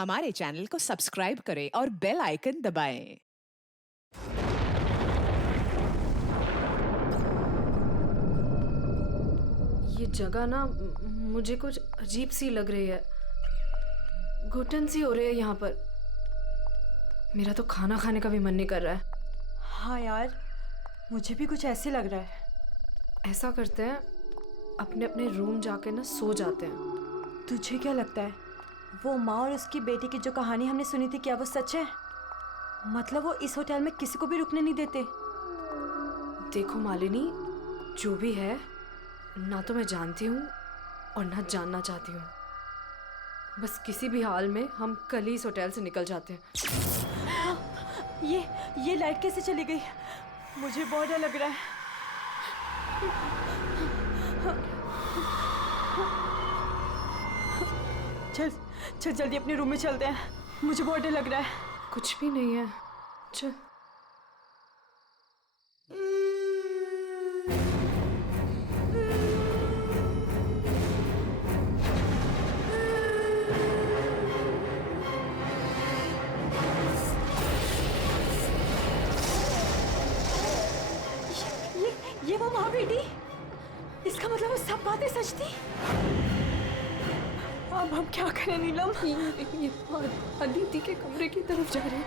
हमारे चैनल को सब्सक्राइब करें और बेल आइकन दबाएं। ये जगह ना मुझे कुछ अजीब सी लग रही है। घुटन सी हो रही है यहाँ पर। मेरा तो खाना खाने का भी मन नहीं कर रहा है। हाँ यार, मुझे भी कुछ ऐसे लग रहा है। ऐसा करते हैं, अपने अपने रूम जाके ना सो जाते हैं। तुझे क्या लगता है, वो माँ और उसकी बेटी की जो कहानी हमने सुनी थी, क्या वो सच है? मतलब वो इस होटल में किसी को भी रुकने नहीं देते। देखो मालिनी, जो भी है, ना तो मैं जानती हूँ और ना जानना चाहती हूँ। बस किसी भी हाल में हम कल ही इस होटल से निकल जाते हैं। ये लाइट कैसे चली गई? मुझे बहुत डर लग रहा है। चल चल जल्दी अपने रूम में चलते हैं, मुझे बहुत डर लग रहा है। कुछ भी नहीं है, चल। ये वो माँ बेटी, इसका मतलब वो सब बातें सच थी। अब हम क्या करें नीलम? ये अदिति के कमरे की तरफ जा रहे हैं।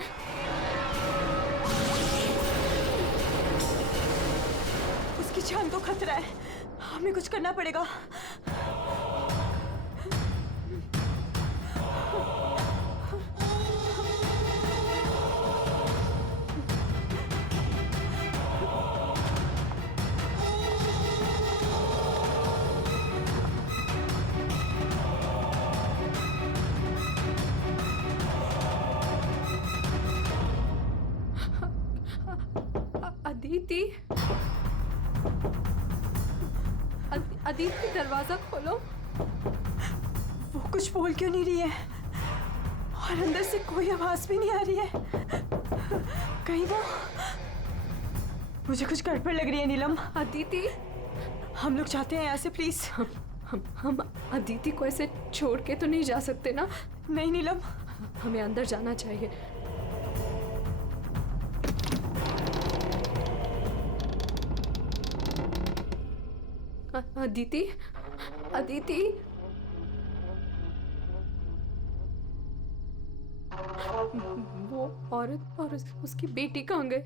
उसकी जान को खतरा है, हमें कुछ करना पड़ेगा। अदिति, दरवाजा खोलो। वो कुछ बोल क्यों नहीं रही है और अंदर से कोई आवाज भी नहीं आ रही है? कहीं वो, मुझे कुछ गड़बड़ लग रही है नीलम। अदिति, हम लोग जाते हैं यहाँ से प्लीज। हम अदिति को ऐसे छोड़ के तो नहीं जा सकते ना? नहीं नीलम, हमें अंदर जाना चाहिए। अदिति, अदिति, वो औरत और उसकी बेटी कहाँ गए?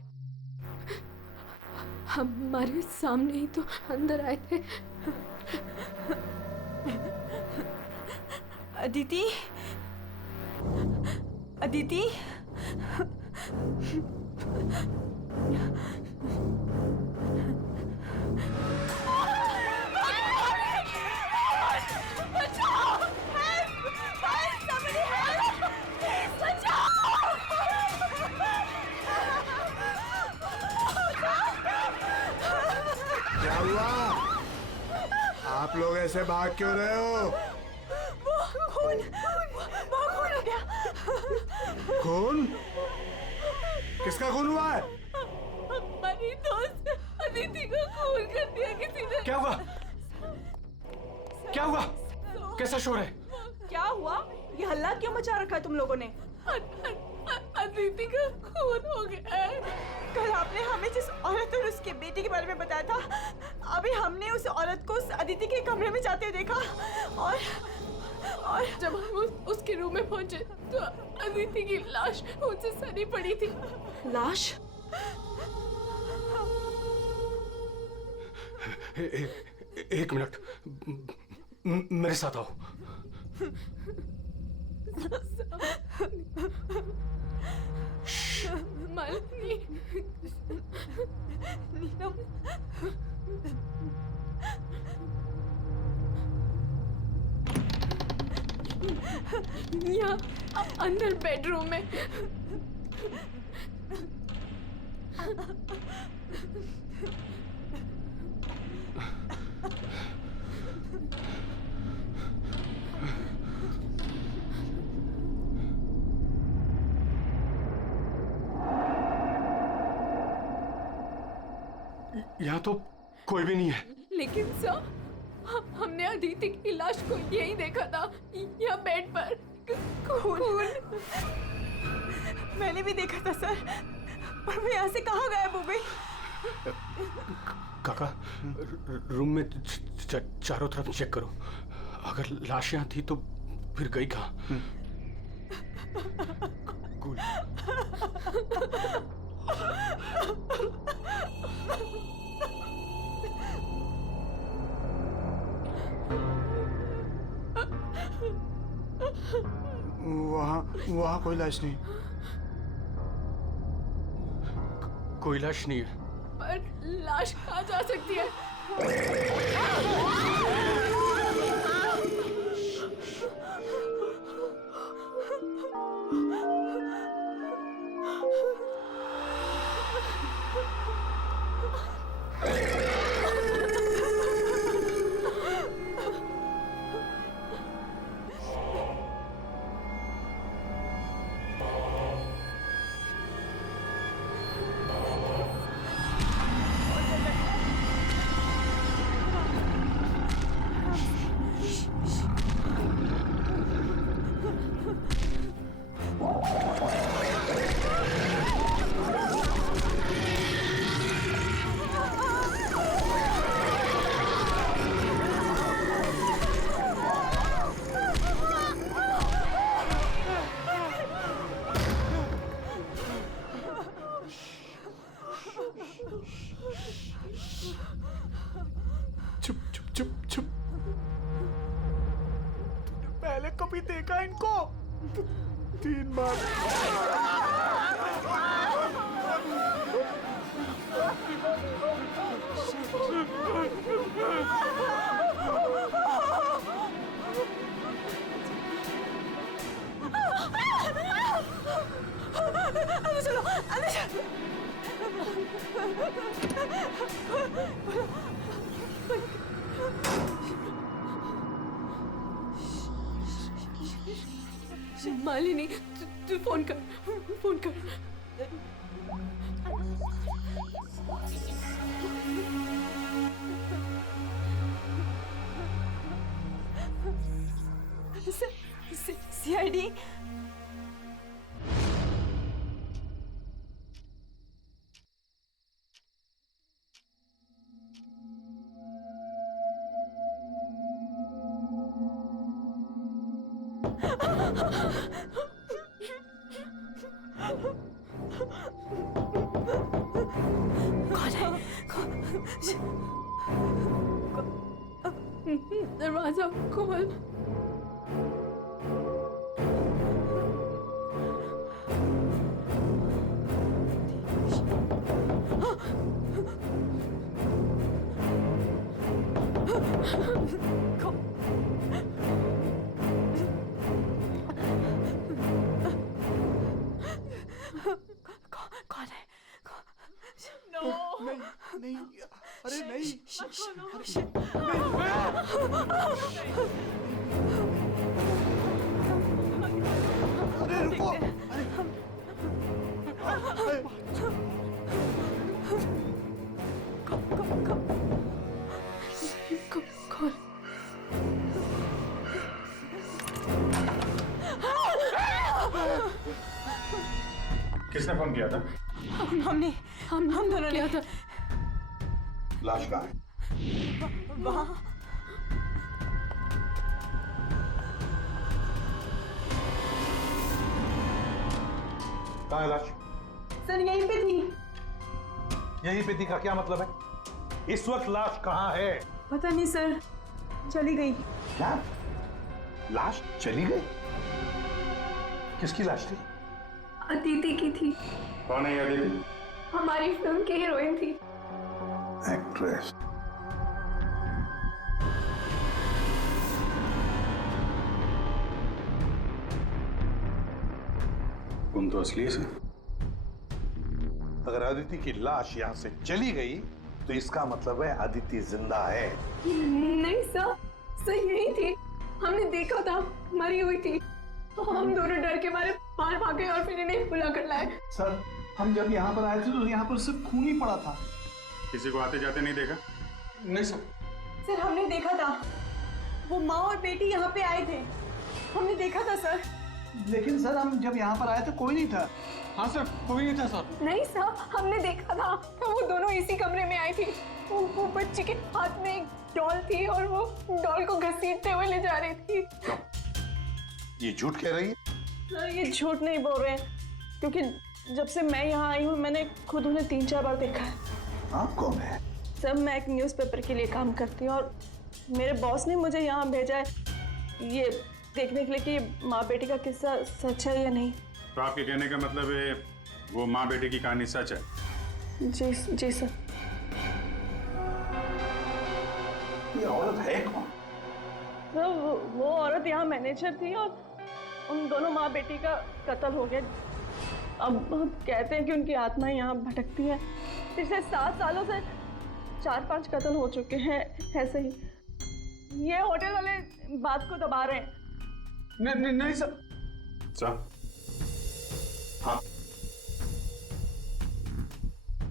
हमारे सामने ही तो अंदर आए थे। अदिति, अदिति, क्या हुआ? आप लोग ऐसे भाग क्यों रहे हो? खून हो गया। खून? किसका खून हुआ है? हमारी दोस्त अदिति को खून कर दिया किसी ने। क्या हुआ? क्या हुआ? कैसा शोर है? क्या हुआ? ये हल्ला क्यों मचा रखा है तुम लोगों ने? अदिति का खून हो गया है। कल आपने हमें जिस औरत और उसके बेटे के बारे में बताया था, अभी हमने उस औरत को उस अदिति के कमरे में जाते हुए देखा और जब हम उसके रूम में पहुंचे तो अदिति की लाश मुझसे सनी पड़ी थी। लाश? एक मिनट, मेरे साथ आओ। मालिनी, नीलम, यहाँ अंदर बेडरूम में। यहाँ तो कोई भी नहीं है। लेकिन सर, हमने अदिति की लाश को यही देखा था, यहाँ बेड पर खून। मैंने भी देखा था सर, पर वो यहाँ से कहाँ गायब हो गई? काका, रूम में चारों तरफ चेक करो। अगर लाश यहाँ थी तो फिर गई कहाँ? कूल। वहाँ कोई लाश नहीं। कोई लाश नहीं है। पर लाश कहाँ जा सकती है? चुप चुप चुप चुप। तूने पहले कभी देखा इनको? 3 बार। अंदर चलो, अंदर चलो। मालिनी, तू फोन कर, फोन कर। सीआईडी। दरवाजा खोल। कौन है? नहीं, अरे नहीं। अरे रुको। कौन? किसने फोन किया था? हम दोनों ने किया था। लाश कहाँ है? वहाँ। कहाँ है लाश? सर यहीं पे थी। यहीं पे थी का क्या मतलब है? इस वक्त लाश कहाँ है? पता नहीं सर, चली गई। क्या? लाश चली गई? किसकी लाश थी? अदिति की थी। कौन है ये अदिति? हमारी फिल्म की हीरोइन थी। एक्ट्रेस। तुम तो असली से। अगर अदिति की लाश यहाँ से चली गई तो इसका मतलब है अदिति जिंदा है। नहीं सर, यही थी। हमने देखा था, मरी हुई थी। हम दोनों डर के मारे बाहर भागे और फिर इन्हें बुला कर लाए। सर, हम जब यहाँ पर आए थे तो यहाँ पर सिर्फ खून ही पड़ा था। किसी को आते जाते नहीं देखा? नहीं सर। सर हमने देखा था, वो माँ और बेटी यहाँ पे आए थे। हमने देखा था सर। लेकिन सर हम जब यहाँ पर आए तो कोई नहीं था। हाँ सर, कोई नहीं था सर। नहीं सर, हमने देखा था वो दोनों इसी कमरे में आई थी। वो बच्ची के हाथ में एक डॉल थी और वो डॉल को घसीटते हुए ले जा रही थी। ये झूठ कह रही है? सर ये झूठ नहीं बोल रहे हैं, क्योंकि जब से मैं यहाँ आई हूँ मैंने खुद उन्हें 3-4 बार देखा है। आप कौन है? सर मैं एक न्यूज़पेपर के लिए काम करती हूँ और मेरे बॉस ने मुझे यहाँ भेजा है ये देखने के लिए कि माँ बेटी का किस्सा सच है या नहीं। तो आपके कहने का मतलब है वो माँ बेटे की कहानी सच है? जी सर। ये औरत है कौन? सर वो औरत यहाँ मैनेजर थी और उन दोनों माँ बेटी का कत्ल हो गया। अब कहते हैं कि उनकी आत्मा यहाँ भटकती है। पिछले 7 सालों से 4-5 कत्ल हो चुके हैं ऐसे ही। ये होटल वाले बात को दबा रहे हैं। नहीं सर। सर, हाँ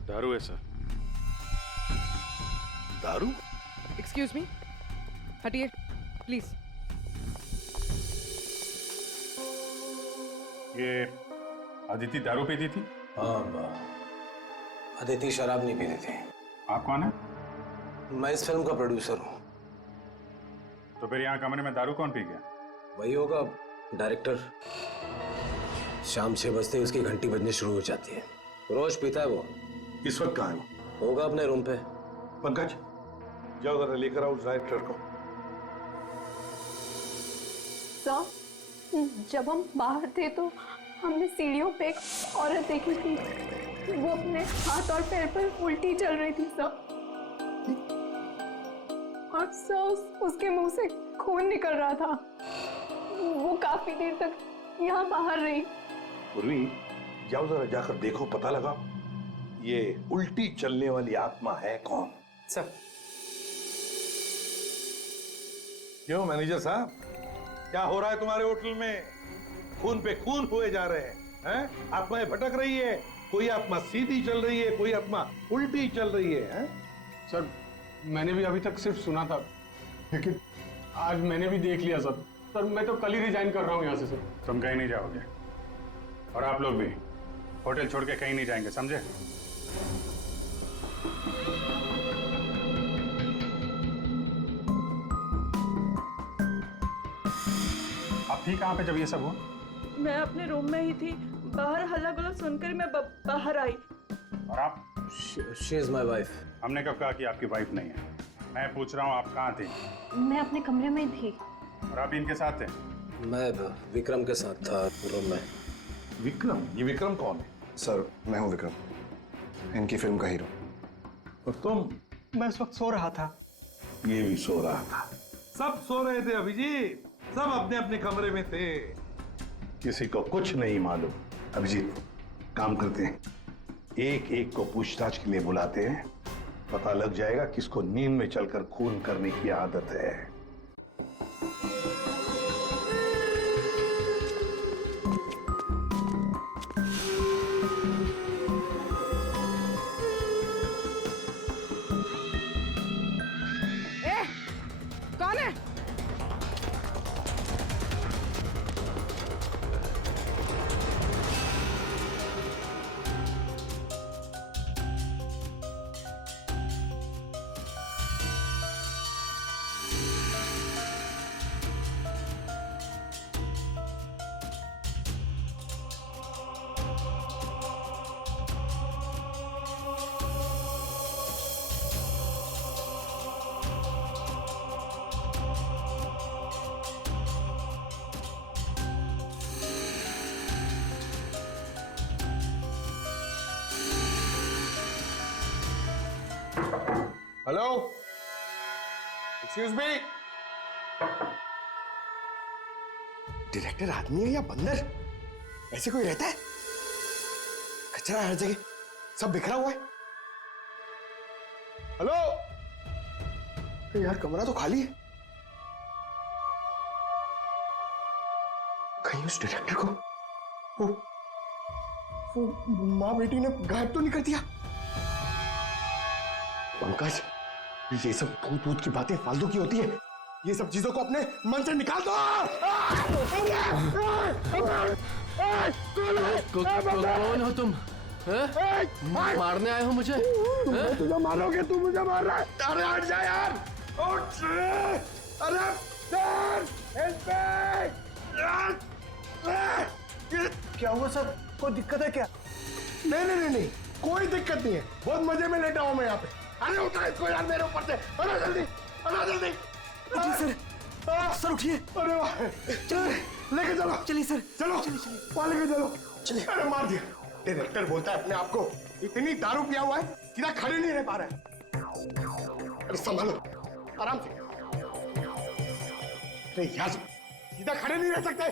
दारू है सर। दारू? एक्सक्यूज मी, हटिए प्लीज। ये अदिति दारू पीती थी? हाँ, अदिति शराब नहीं पीती थी। आप कौन है? मैं इस फिल्म का प्रोड्यूसर हूँ। तो फिर यहाँ कमरे में दारू कौन पी गया? वही होगा डायरेक्टर। शाम 6 बजते ही उसकी घंटी बजनी शुरू हो जाती है। रोज पीता है वो। इस वक्त कहाँ है वो? होगा अपने रूम पे। पंकज, जाओ जरा लेकर आओ उस डायरेक्टर को। सर जब हम बाहर थे तो हमने सीढ़ियों पे एक औरत देखी थी। वो अपने हाथ और पैर पर उल्टी चल रही थी सर। और सर उसके मुंह से खून निकल रहा था। वो काफी देर तक यहाँ बाहर रही। पूर्वी, जाओ जरा जाकर देखो, पता लगाओ ये उल्टी चलने वाली आत्मा है कौन। सर। क्यों मैनेजर साहब, क्या हो रहा है तुम्हारे होटल में? खून पे खून हुए जा रहे हैं? आत्माएं भटक रही है। कोई आत्मा सीधी चल रही है, कोई आत्मा उल्टी चल रही है, हैं? सर मैंने भी अभी तक सिर्फ सुना था, लेकिन आज मैंने भी देख लिया सर। सर मैं तो कल ही रिजाइन कर रहा हूँ यहाँ से सर। तुम कहीं नहीं जाओगे और आप लोग भी होटल छोड़ के कहीं नहीं जाएंगे, समझे? आप थी कहाँ पे जब ये सब हुआ? मैं अपने रूम में ही थी। बाहर हल्ला गुल्ला सुनकर मैं बाहर आई। और आप? She is my wife. हमने कब कहा कि आपकी वाइफ नहीं है? मैं पूछ रहा हूँ आप कहाँ थे? मैं अपने कमरे में थी। और आप इनके साथ थे? मैं विक्रम के साथ था रूम में। विक्रम? ये विक्रम कौन है? सर मैं हूँ विक्रम, इनकी फिल्म का हीरो। और तुम? मैं इस वक्त सो रहा था। ये भी सो रहा था। सब सो रहे थे अभिजीत, सब अपने अपने कमरे में थे। किसी को कुछ नहीं मालूम। अभिजीत, काम करते हैं, एक एक को पूछताछ के लिए बुलाते हैं। पता लग जाएगा किसको नींद में चलकर खून करने की आदत है। कौन है? Hello, excuse me. डायरेक्टर आदमी है या बंदर? ऐसे कोई रहता है? कचरा हर जगह, सब बिखरा हुआ है। हेलो यार, कमरा तो खाली है। कहीं उस डायरेक्टर को वो माँ बेटी ने गायब तो नहीं कर दिया? पंकज, ये सब भूत भूत की बातें फालतू की होती है। ये सब चीजों को अपने मन से निकाल दो। कौन हो तुम? मारने आए हो मुझे? तुझे मारोगे, तू मुझे मार रहा है। अरे हट जा यार, उठ। अरे सर, क्या हुआ सर? कोई दिक्कत है क्या? नहीं, कोई दिक्कत नहीं है। बहुत मजे में लेटा हूं मैं यहाँ पे। अरे उठा इसको यार मेरे ऊपर से। अरे जल्दी, उठिए सर उठिए। अरे वाह, लेके चलो। चलिए सर, चलो वहाँ लेके चलो। अरे मार दिया। डायरेक्टर बोलता है अपने आप को इतनी दारू पिया हुआ है सीधा खड़े नहीं रह पा रहा है। अरे संभालो, आराम से। अरे यार सीधा खड़े नहीं रह सकते।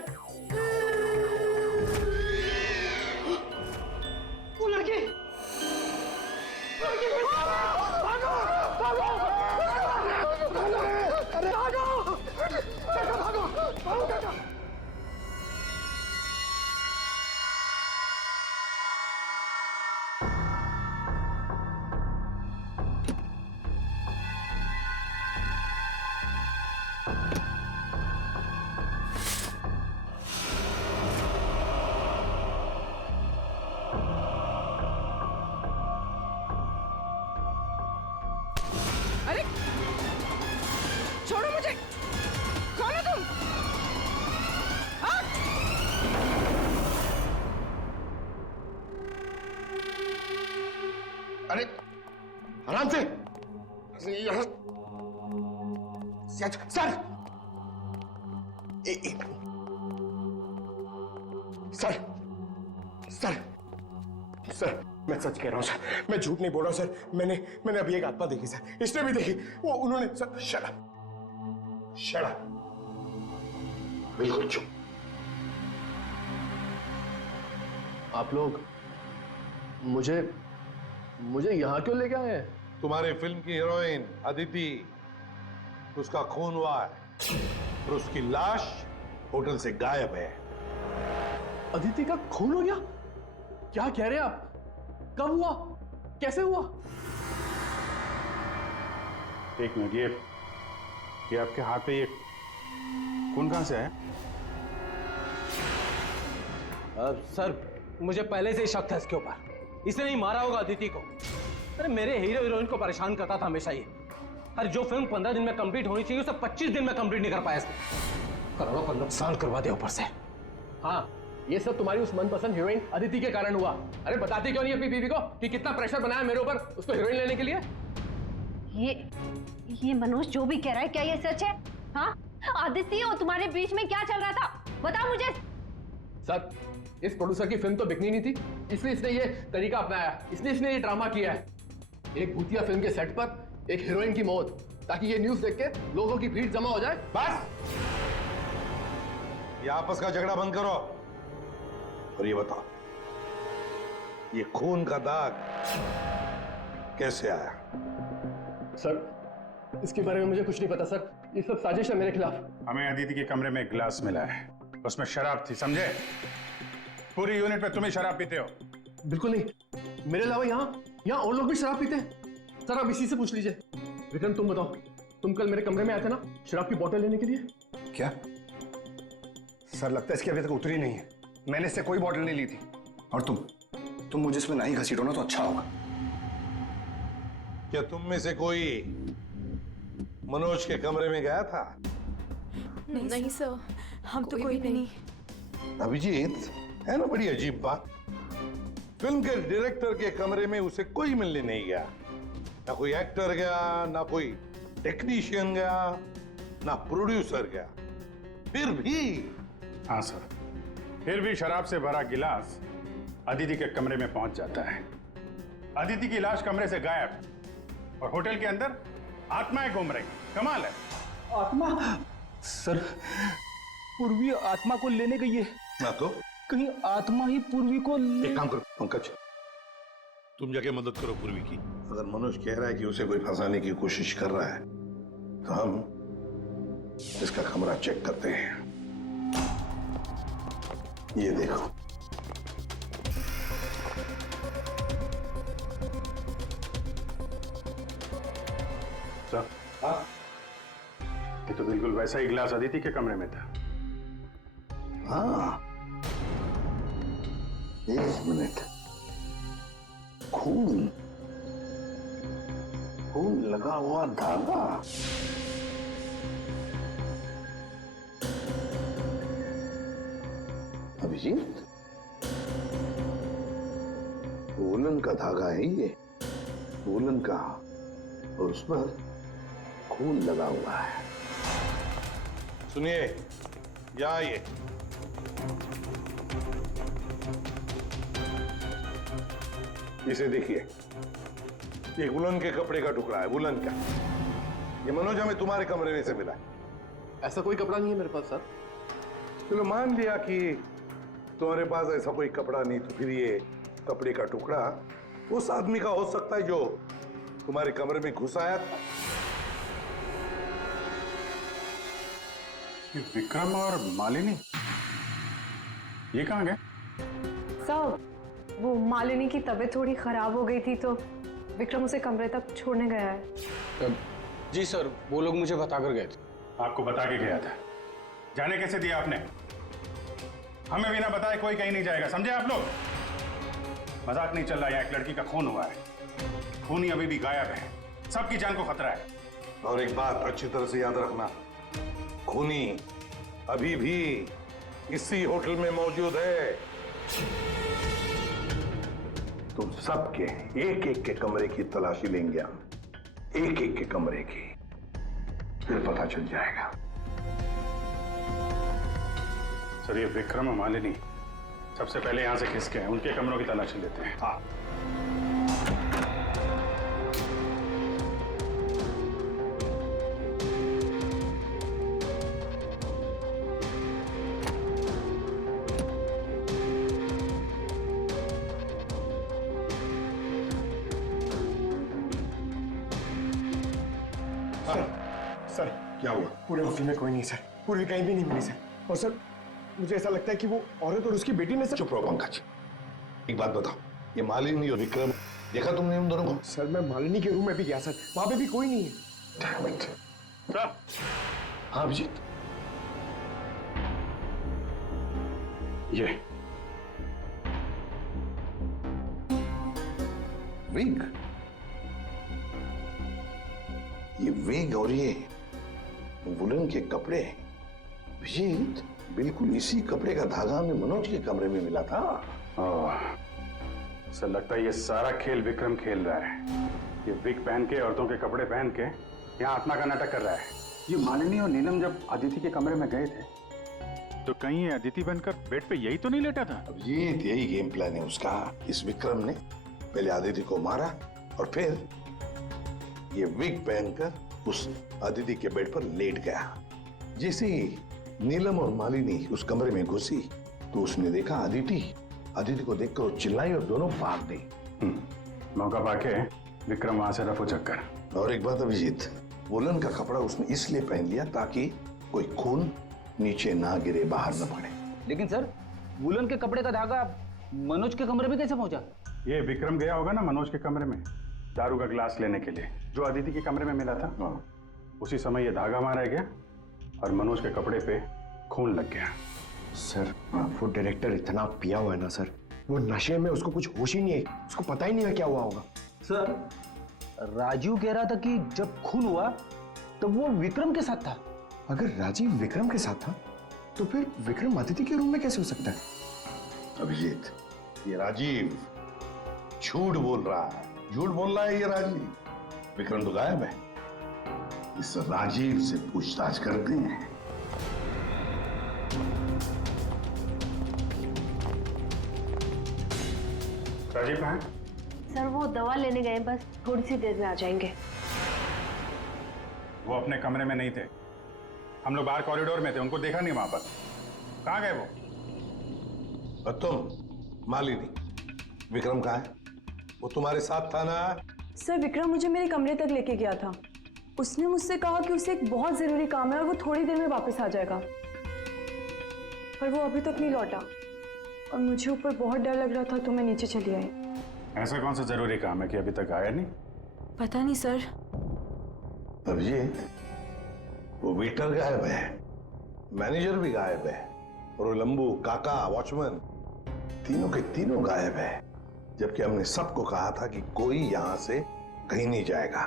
वो लड़की भागो, अरे भागो। अरे छोड़ो मुझे, कौन हो तुम? हट! अरे आराम से। सर सर मैं सच कह रहा हूं सर, मैं झूठ नहीं बोल रहा हूं सर। मैंने अभी एक आत्मा देखी सर, इसने भी देखी। वो उन्होंने सर शट अप, बिल्कुल चुप। आप लोग मुझे यहाँ क्यों लेके आए हैं? तुम्हारे फिल्म की हीरोइन अदिति, उसका खून हुआ है और उसकी लाश होटल से गायब है। अदिति का खून हो गया? क्या कह रहे हैं आप? कब हुआ? कैसे हुआ? एक मिनट, ये आपके हाथ पे ये खून कहां से है? सर मुझे पहले से ही शक था इसके ऊपर। इसने नहीं मारा होगा अदिति को। अरे मेरे हीरो हीरोइन को परेशान करता था हमेशा ये। अरे जो फिल्म 15 दिन में कंप्लीट होनी चाहिए उसे 25 दिन में कंप्लीट नहीं कर पाया इसने। करोड़ों का नुकसान करवा दिया ऊपर से। हाँ, ये सब तुम्हारी उस मनपसंद हीरोइन अदिति के कारण हुआ। अरे बताती क्यों नहीं अपनी बीवी को कि कितना प्रेशर बनाया मेरे ऊपर उसको हीरोइन लेने के लिए? ये मनोज जो भी कह रहा है, क्या ये सच है? हाँ, आदित्य और तुम्हारे बीच में क्या चल रहा था? बताओ मुझे। सर, इस प्रोड्यूसर की फिल्म तो बिकनी नहीं थी, इसलिए इसने ये तरीका अपनाया। इसने ये ड्रामा किया है। एक भूतिया फिल्म के सेट पर एक हीरोइन की मौत, ताकि ये न्यूज देख के लोगों की भीड़ जमा हो जाए। बस, ये आपस का झगड़ा बंद करो और ये बताओ, ये खून का दाग कैसे आया? सर, इसके बारे में मुझे कुछ नहीं पता सर। ये सब साजिश है मेरे खिलाफ। हमें अदिति के कमरे में एक गिलास मिला है, उसमें शराब थी, समझे? पूरी यूनिट में तुम ही शराब पीते हो। बिल्कुल नहीं, मेरे अलावा यहाँ और लोग भी शराब पीते हैं। सर आप इसी से पूछ लीजिए। विक्रम तुम बताओ, तुम कल मेरे कमरे में आए थे ना शराब की बोतल लेने के लिए? क्या सर, लगता है इसकी अभी तक उतरी नहीं है। मैंने इससे कोई बोतल नहीं ली थी। और तुम मुझे इसमें ना ही घसीटो ना तो अच्छा होगा। क्या तुम में से कोई मनोज के कमरे में गया था? नहीं सर, हम तो कोई भी नहीं। अभिजीत, है ना बड़ी अजीब बात। फिल्म के डायरेक्टर के कमरे में उसे कोई मिलने नहीं गया। ना कोई एक्टर गया, ना कोई टेक्नीशियन गया, ना प्रोड्यूसर गया। फिर भी हाँ सर, फिर भी शराब से भरा गिलास अदिति के कमरे में पहुंच जाता है। अदिति की लाश कमरे से गायब और होटल के अंदर आत्माएं घूम रही। कमाल है। आत्मा? सर, पूर्वी आत्मा को लेने गई है। ना तो कहीं आत्मा ही पूर्वी को एक काम करो पंकज, तुम जाके मदद करो पूर्वी की। अगर मनोज कह रहा है कि उसे कोई फंसाने की कोशिश कर रहा है तो हम इसका कमरा चेक करते हैं। ये देखो, सर, ये तो बिल्कुल वैसा ही गिलास अदिति के कमरे में था। हाँ एक मिनट, खून खून लगा हुआ धागा। अभिजीत, वूलन का धागा है ये, वूलन का, और उस पर खून लगा हुआ है। सुनिए, यहाँ आइए। इसे देखिए, ये वुलन के कपड़े का टुकड़ा है, वुलन का। ये मनोज हमें तुम्हारे कमरे में से मिला है। ऐसा कोई कपड़ा नहीं है मेरे पास सर। चलो मान लिया कि तुम्हारे पास ऐसा कोई कपड़ा नहीं, तो फिर ये कपड़े का टुकड़ा उस आदमी का हो सकता है जो तुम्हारे कमरे में घुस आया था। विक्रम और मालिनी ये कहाँ गए? सब वो मालिनी की तबीयत थोड़ी खराब हो गई थी तो विक्रम उसे कमरे तक छोड़ने गया है। जी सर, वो लोग मुझे बताकर गए थे। आपको बता के गया था? जाने कैसे दिया आपने? हमें बिना बताए कोई कहीं नहीं जाएगा, समझे आप लोग? मजाक नहीं चल रहा है, एक लड़की का खून हुआ है, खूनी अभी भी गायब है, सबकी जान को खतरा है। और एक बात अच्छी तरह से याद रखना, खूनी अभी भी इसी होटल में मौजूद है। तुम सबके एक एक के कमरे की तलाशी लेंगे हम, एक एक के कमरे की, फिर पता चल जाएगा। सर, ये विक्रम और मालिनी सबसे पहले यहां से खिसके हैं, उनके कमरों की तलाशी लेते हैं। हाँ, सर क्या हुआ? पूरे होटल में कोई नहीं सर, पूर्वी कहीं भी नहीं मिली सर। और सर मुझे ऐसा लगता है कि वो औरत और उसकी बेटी ने सर। चुप रहो पंकज, एक बात बताओ, ये मालिनी और विक्रम देखा तुमने उन दोनों को? सर मैं मालिनी के रूम में भी गया सर, वहां पे भी कोई नहीं है। Damn it. सर, हाँ अभिजीत, ये विग, ये विग और ये वुलन के कपड़े, अभिजीत बिल्कुल इसी कपड़े का धागा हमें मनोज के कमरे में मिला था। सर लगता है ये सारा खेल विक्रम खेल रहा है। ये विग पहन के, औरतों के कपड़े पहन के यहाँ आत्मा का नाटक कर रहा है। ये मालिनी और नीलम जब अदिति के कमरे में गए थे तो कहीं ये अदिति बनकर बेड पे यही तो नहीं लेटा था? अभिजीत यही गेम प्लान है उसका। इस विक्रम ने पहले अदिति को मारा और फिर ये विग पहनकर उस अदिति के बेड पर लेट गया। जैसे ही नीलम और मालिनी उस कमरे में घुसी तो उसने देखा अदिति को देखकर वो चिल्लाई और दोनों भाग गई। मौका पाके विक्रम वहां से रफू चक्कर। और एक बात अभिजीत, वुलन का कपड़ा उसने इसलिए पहन लिया ताकि कोई खून नीचे ना गिरे, बाहर न पड़े। लेकिन सर, वुलन के कपड़े का धागा मनोज के कमरे में कैसे पहुंचा? ये विक्रम गया होगा ना मनोज के कमरे में दारू का गिलास लेने के लिए, जो अदिति के कमरे में मिला था। उसी समय ये धागा मारा गया और मनोज के कपड़े पे खून लग गया। सर वो डायरेक्टर इतना पिया हुआ है ना सर, वो नशे में उसको कुछ होश ही नहीं है, उसको पता ही नहीं है क्या हुआ होगा। सर, राजीव कह रहा था कि जब खून हुआ तब वो विक्रम के साथ था। अगर राजीव विक्रम के साथ था तो फिर विक्रम अदिति के रूम में कैसे हो सकता है? अभिजीत, ये राजीव झूठ बोल रहा है, झूठ बोल रहा है ये राजीव। विक्रम तो गायब है। इस राजीव से पूछताछ करते हैं। राजीव कहाँ है? सर वो दवा लेने गए, बस थोड़ी सी देर में आ जाएंगे। वो अपने कमरे में नहीं थे, हम लोग बाहर कॉरिडोर में थे, उनको देखा नहीं वहां पर। कहाँ गए वो? और तुम मालिनी, विक्रम कहाँ है? वो तुम्हारे साथ था ना? सर विक्रम मुझे मेरे कमरे तक लेके गया था। उसने मुझसे कहा कि उसे एक बहुत जरूरी काम है और वो थोड़ी देर में वापस आ जाएगा, पर वो अभी तक नहीं लौटा और मुझे ऊपर बहुत डर लग रहा था तो मैं नीचे चली आई। ऐसा कौन सा जरूरी काम है कि अभी तक आया नहीं? पता नहीं सर। अभिजीत, वो वेटर गायब है, मैनेजर भी गायब है, और वो लंबू काका वॉचमैन तीनों के तीनों गायब है, जबकि हमने सबको कहा था कि कोई यहां से कहीं नहीं जाएगा।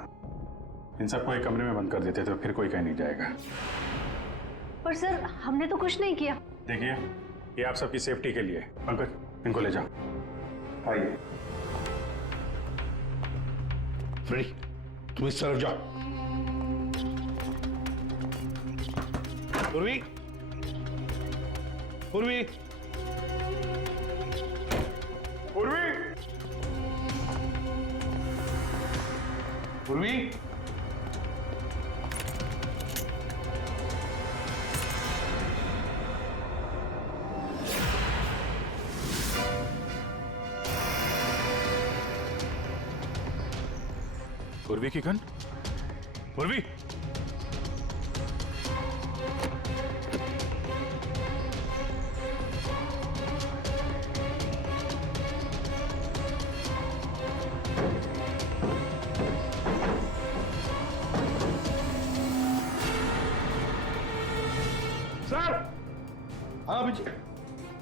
इन सबको एक कमरे में बंद कर देते तो फिर कोई कहीं नहीं जाएगा। पर सर हमने तो कुछ नहीं किया। देखिए, ये आप सबकी सेफ्टी के लिए। पंकज, इनको ले जाओ। आइए। फ्रेडी, तुम इस तरफ जाओ। पूर्वी, पूर्वी, पूर्वी, पूर्वी। पूर्वी की गन? पूर्वी! सर! हाँ अभी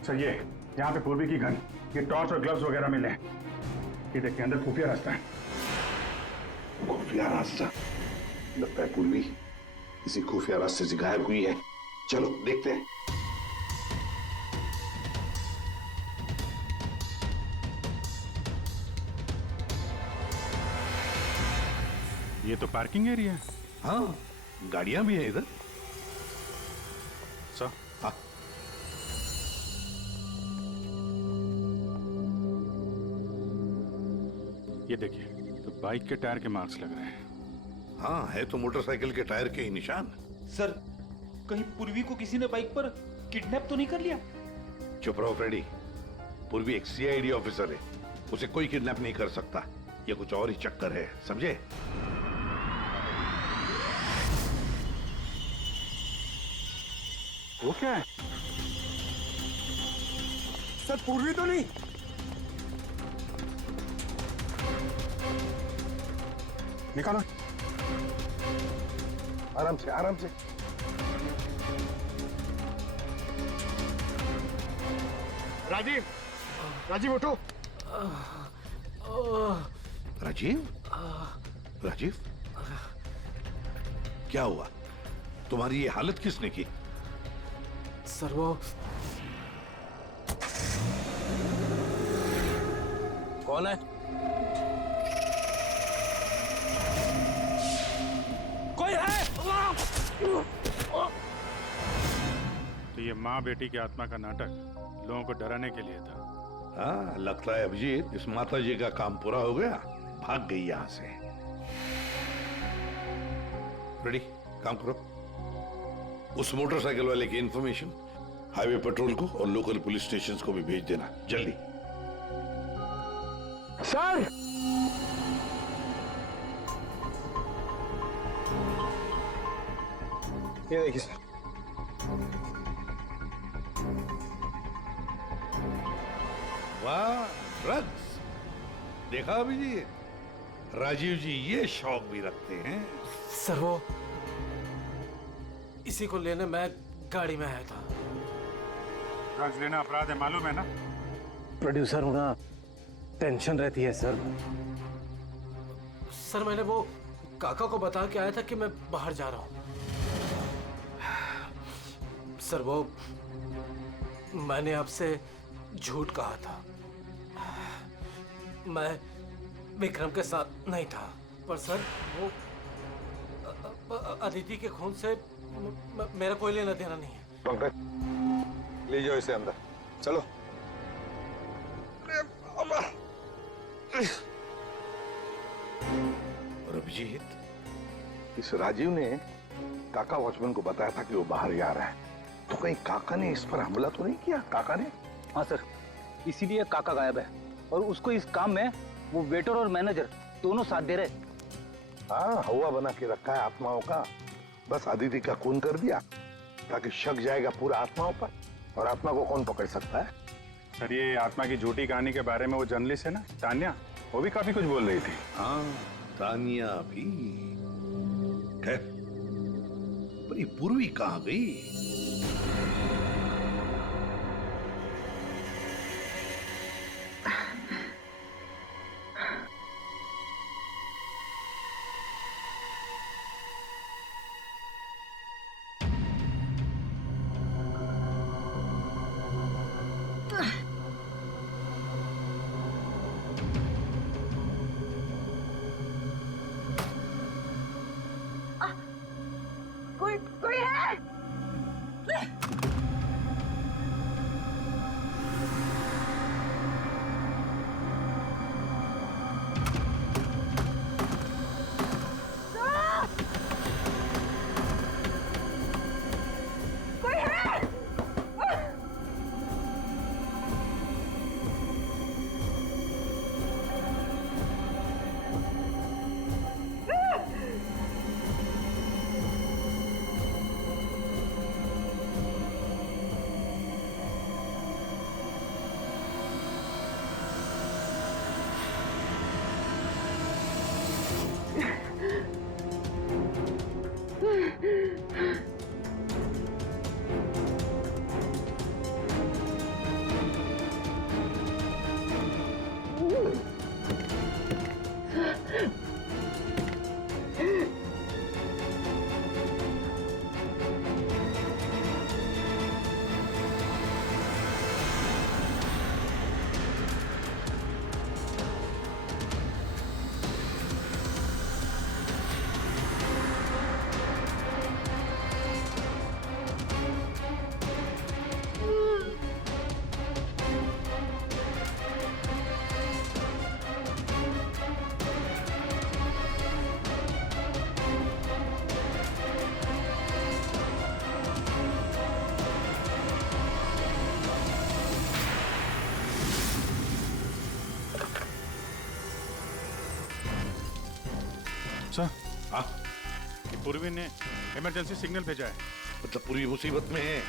सर, ये यहाँ पे पूर्वी की गन, ये टॉर्च और ग्लव्स वगैरह मिले हैं। ये देखिए, अंदर खुफिया रास्ता है। खुफिया रास्ता? लगता है पूर्वी किसी खुफिया रास्ते से गायब हुई है। चलो देखते हैं। ये तो पार्किंग एरिया है। हाँ, गाड़ियां भी हैं इधर। सर, हाँ। ये देखिए, तो बाइक के टायर के मार्क्स लग रहे हैं। हाँ, है तो मोटरसाइकिल के टायर के ही निशान। सर, कहीं पूर्वी को किसी ने बाइक पर किडनैप तो नहीं कर लिया? चुप रहो फ्रेडी। पूर्वी एक सीआईडी ऑफिसर है, उसे कोई किडनैप नहीं कर सकता। ये कुछ और ही चक्कर है, समझे? वो क्या है? सर पूर्वी तो नहीं? निकालो। आराम से, आराम से। राजीव, राजीव उठो। राजीव? राजीव? क्या हुआ? तुम्हारी ये हालत किसने की? सर वो कौन है? कोई है? तो ये माँ बेटी की आत्मा का नाटक लोगों को डराने के लिए था। हाँ, लगता है अभिजीत इस माता जी का काम पूरा हो गया, भाग गई यहां से। रेडी, काम करो। उस मोटरसाइकिल वाले की इंफॉर्मेशन हाईवे पेट्रोल को और लोकल पुलिस स्टेशंस को भी भेज देना, जल्दी। सर! ये देखिए सर। वाह, ड्रग्स! देखा अभिजीत, राजीव जी ये शौक भी रखते हैं। सर वो इसी को लेने मैं गाड़ी में आया था। ड्रग्स लेना अपराध है, मालूम है ना? प्रोड्यूसर होना टेंशन रहती है सर। सर मैंने वो काका को बता के आया था कि मैं बाहर जा रहा हूँ। सर वो मैंने आपसे झूठ कहा था। मैं विक्रम के साथ नहीं था, पर सर वो अदिति के खून से मेरा कोई लेना देना नहीं है। पंकज, ले जाओ इसे अंदर। चलो। और अभिजीत, इस राजीव ने काका वॉचमैन को बताया था कि वो बाहर जा रहा है, तो कहीं काका ने इस पर हमला तो नहीं किया? काका ने? हाँ सर, इसीलिए काका गायब है और उसको इस काम में वो वेटर और मैनेजर दोनों साथ दे रहे। हाँ, हवा बना के रखा है आत्माओं का। बस अदिति का खून कर दिया ताकि शक जाएगा पूरा आत्माओं पर, और आत्मा को कौन पकड़ सकता है? सर, ये आत्मा की झूठी कहानी के बारे में वो जर्नलिस्ट है ना, तान्या, वो भी काफी कुछ बोल रही थी। हाँ, तानिया भी। खैर, पर ये पूर्वी कहाँ गई? सर हाँ कि पूर्वी ने इमरजेंसी सिग्नल भेजा है। मतलब पूरी मुसीबत में है,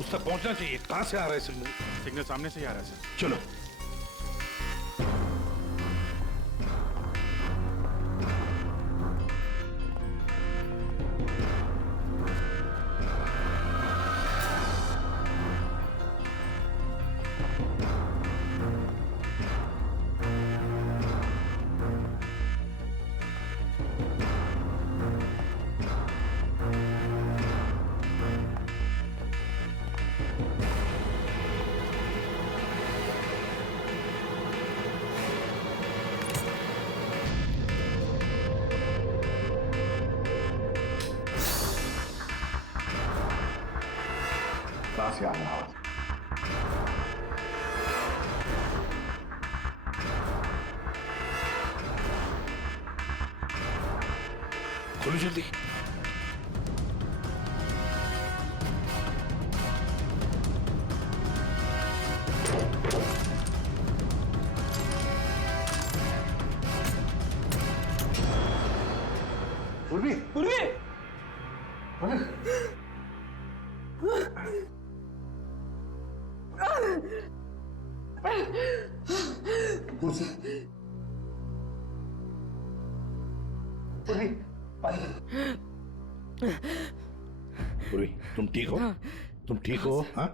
उस तक पहुंचना चाहिए। कहां से आ रहा है सिग्नल? सिग्नल सामने से ही आ रहा है सर। चलो। कहां से आ रहा है? खोलो जल्दी। पूर्वी, पूर्वी। पूर्वी, तुम ठीक हो? हाँ। तुम ठीक हो? हाँ?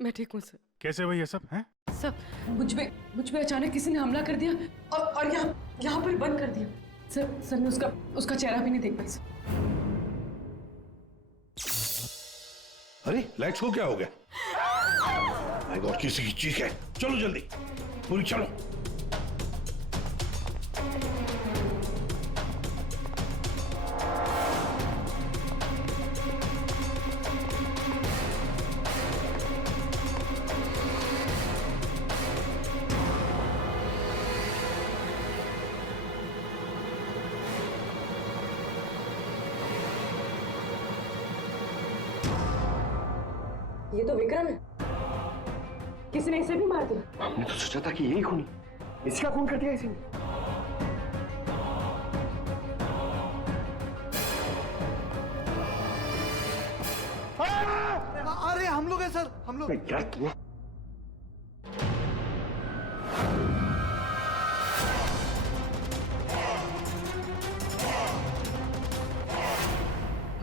मैं ठीक हूँ सर। कैसे हुई ये सब है? सब मुझ पे अचानक किसी ने हमला कर दिया और यहाँ पर बंद कर दिया। सर मैं उसका चेहरा भी नहीं देख पाई सर। अरे लाइट्स को क्या हो गया? माय गॉड, किसी की चीख है। चलो जल्दी, पूरी चलो। ये तो विक्रम है। किसी ने इसे भी मार दिया। हमने तो सोचा था कि यही खूनी, इसका खून कर दिया इसी ने। अरे हम लोग हैं सर, हम लोग। यार तू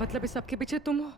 मतलब इस सबके पीछे तुम हो?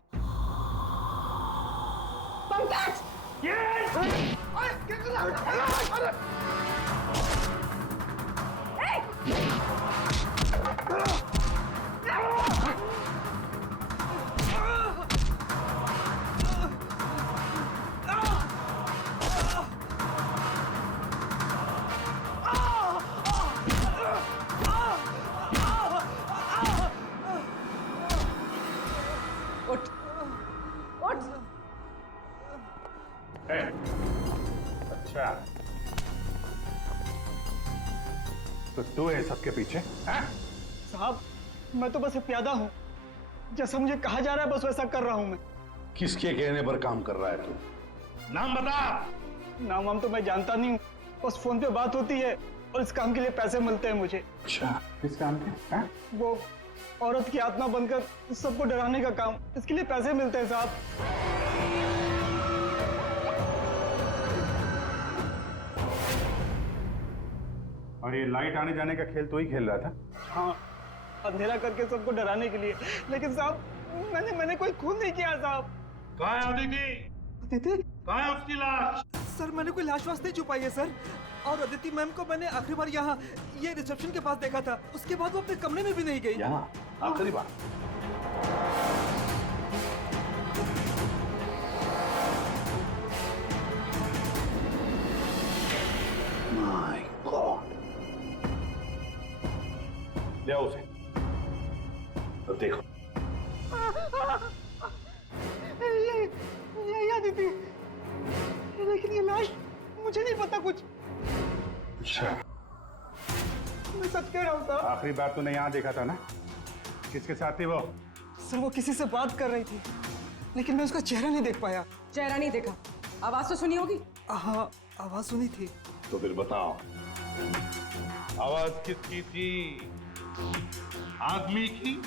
अच्छा, तो तू है सबके पीछे? साहब मैं तो बस एक प्यादा हूँ, जैसा मुझे कहा जा रहा है बस वैसा कर रहा हूँ मैं। किसके कहने पर काम कर रहा है तू? नाम बता। नाम वाम तो मैं जानता नहीं हूँ, बस फोन पे बात होती है और इस काम के लिए पैसे मिलते हैं मुझे। अच्छा, किस काम के? वो औरत की आत्मा बनकर सबको डराने का काम, इसके लिए पैसे मिलते हैं साहब। और ये लाइट आने जाने का खेल तो ही खेल रहा था? हाँ, अंधेरा करके सबको डराने के लिए। लेकिन साहब मैंने कोई खून नहीं किया साहब। कहाँ है अदिति? अदिति? कहाँ है उसकी लाश? सर मैंने कोई लाश वाश नहीं छुपाई है सर। और अदिति मैम को मैंने आखिरी बार यहाँ ये रिसेप्शन के पास देखा था, उसके बाद वो अपने कमरे में भी नहीं गई। यहाँ आखिरी बार? My God. ले आओ उसे। अब देखो। ये अदिति, लेकिन ये लाश मुझे नहीं पता कुछ। अच्छा, मैं सच कह रहा हूँ साहब। आखिरी बार तूने यहाँ देखा था ना? किसके साथ थी वो? सर वो किसी से बात कर रही थी, लेकिन मैं उसका चेहरा नहीं देख पाया। चेहरा नहीं देखा, आवाज तो सुनी होगी। हाँ, आवाज सुनी थी। तो फिर बताओ, आवाज किसकी थी? आदमी की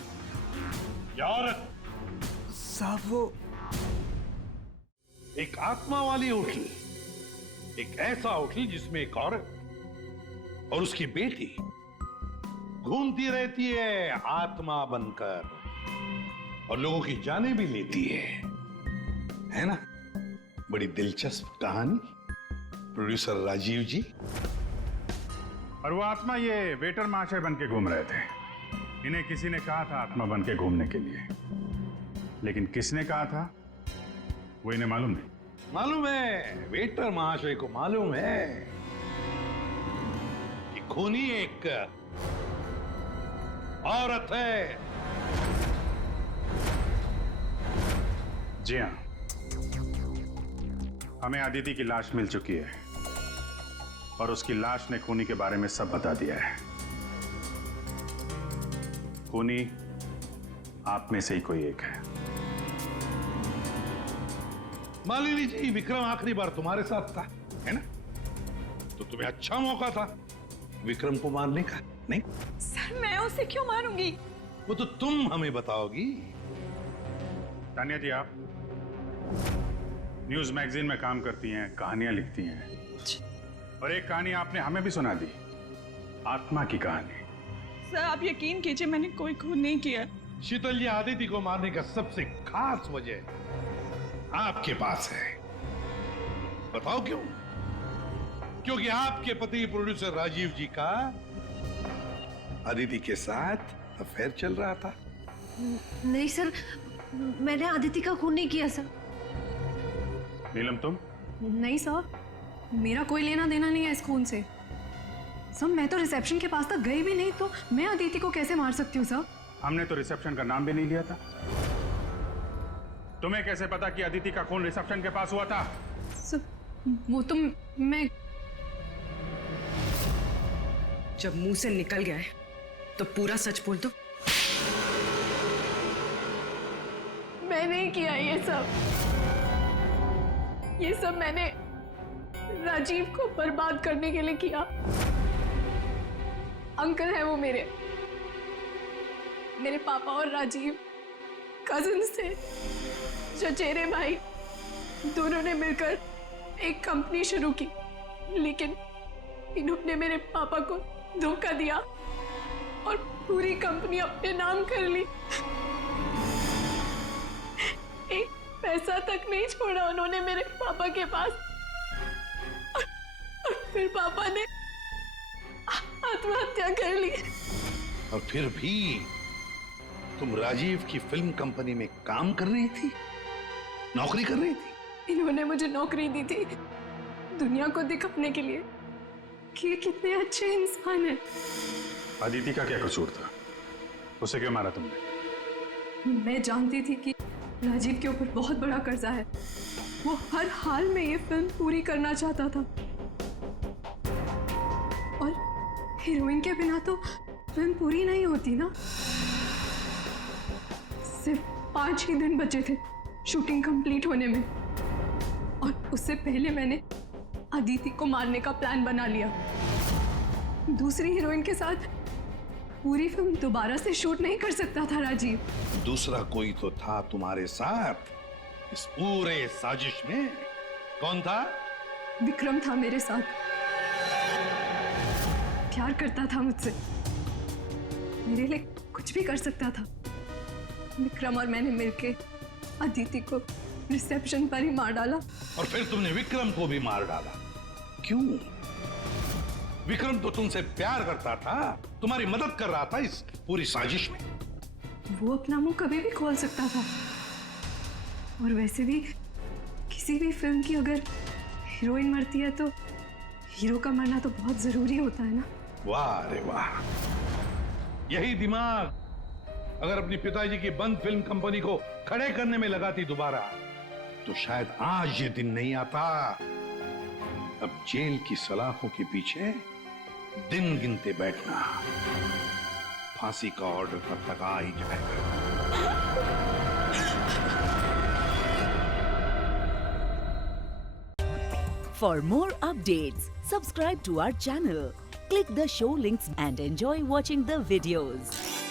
या औरत? साहब वो एक आत्मा वाली होटल, एक ऐसा होटल जिसमें एक औरत और उसकी बेटी घूमती रहती है आत्मा बनकर और लोगों की जानें भी लेती है ना? बड़ी दिलचस्प कहानी प्रोड्यूसर राजीव जी। और वो आत्मा ये वेटर महाशय बन के घूम रहे थे। इन्हें किसी ने कहा था आत्मा बन के घूमने के लिए, लेकिन किसने कहा था वो इन्हें मालूम नहीं। मालूम है, वेटर महाशय को मालूम है कि खूनी एक औरत है। जी हाँ, हमें अदिति की लाश मिल चुकी है और उसकी लाश ने खूनी के बारे में सब बता दिया है। खूनी आप में से ही कोई एक है। मालिनी जी, विक्रम आखिरी बार तुम्हारे साथ था, है ना? तो तुम्हें अच्छा मौका था विक्रम को मारने का, नहीं? सर मैं उसे क्यों मारूंगी? वो तो तुम हमें बताओगी। तानिया जी, आप न्यूज मैगजीन में काम करती हैं, कहानियां लिखती हैं, और एक कहानी आपने हमें भी सुना दी, आत्मा की कहानी। सर आप यकीन कीजिए, मैंने कोई खून नहीं किया। शीतल जी, आदिति को मारने का सबसे खास वजह आपके पास है। बताओ क्यों? क्योंकि आपके पति प्रोड्यूसर राजीव जी का आदिति के साथ अफेयर चल रहा था। नहीं सर, मैंने आदिति का खून नहीं किया सर। नीलम, तुम? नहीं सर, मेरा कोई लेना देना नहीं है इस खून से। सर मैं तो रिसेप्शन के पास तक गई भी नहीं, तो मैं अदिति को कैसे मार सकती हूँ सर? हमने तो रिसेप्शन का नाम भी नहीं लिया था। तुम्हें कैसे पता कि अदिति का खून रिसेप्शन के पास हुआ था? सर वो तो मैं जब मुंह से निकल गया है तो पूरा सच बोल दो। मैं नहीं किया ये सब मैंने राजीव को बर्बाद करने के लिए किया। अंकल है वो मेरे पापा और राजीव कजिन्स थे, चचेरे भाई। दोनों ने मिलकर एक कंपनी शुरू की, लेकिन इन्होंने मेरे पापा को धोखा दिया और पूरी कंपनी अपने नाम कर ली। एक पैसा तक नहीं छोड़ा उन्होंने मेरे पापा के पास। और फिर पापा ने आत्महत्या कर ली। और फिर भी तुम राजीव की फिल्म कंपनी में काम कर रही थी, नौकरी कर रही थी। इन्होंने मुझे नौकरी दी थी दुनिया को दिखाने के लिए कि ये कितने अच्छे इंसान हैं। अदिति का क्या कसूर था? उसे क्यों मारा तुमने? मैं जानती थी कि राजीव के ऊपर बहुत बड़ा कर्जा है। वो हर हाल में ये फिल्म पूरी करना चाहता था, और हीरोइन के बिना तो फिल्म पूरी नहीं होती ना। सिर्फ 5 ही दिन बचे थे शूटिंग कंप्लीट होने में, और उससे पहले मैंने अदिति को मारने का प्लान बना लिया। दूसरी हीरोइन के साथ पूरी फिल्म दोबारा से शूट नहीं कर सकता था राजीव। दूसरा कोई तो था तुम्हारे साथ इस पूरे साजिश में। कौन था? विक्रम था मेरे साथ। प्यार करता था मुझसे, मेरे लिए कुछ भी कर सकता था। विक्रम और मैंने मिलके अदिति को रिसेप्शन पर ही मार डाला। और फिर तुमने विक्रम को भी मार डाला। क्यों? विक्रम तो तुमसे प्यार करता था, तुम्हारी मदद कर रहा था इस पूरी साजिश में। वो अपना मुंह कभी भी खोल सकता था, और वैसे भी किसी भी फिल्म की अगर हीरोइन मरती है तो हीरो का मरना तो बहुत जरूरी होता है ना। वाह रे वाह, यही दिमाग अगर अपनी पिताजी की बंद फिल्म कंपनी को खड़े करने में लगाती दोबारा, तो शायद आज ये दिन नहीं आता। अब जेल की सलाखों के पीछे दिन गिनते बैठना, फांसी का ऑर्डर तब तक आ ही जाएगा। For more updates, subscribe to our channel, Click the show links and enjoy watching the videos.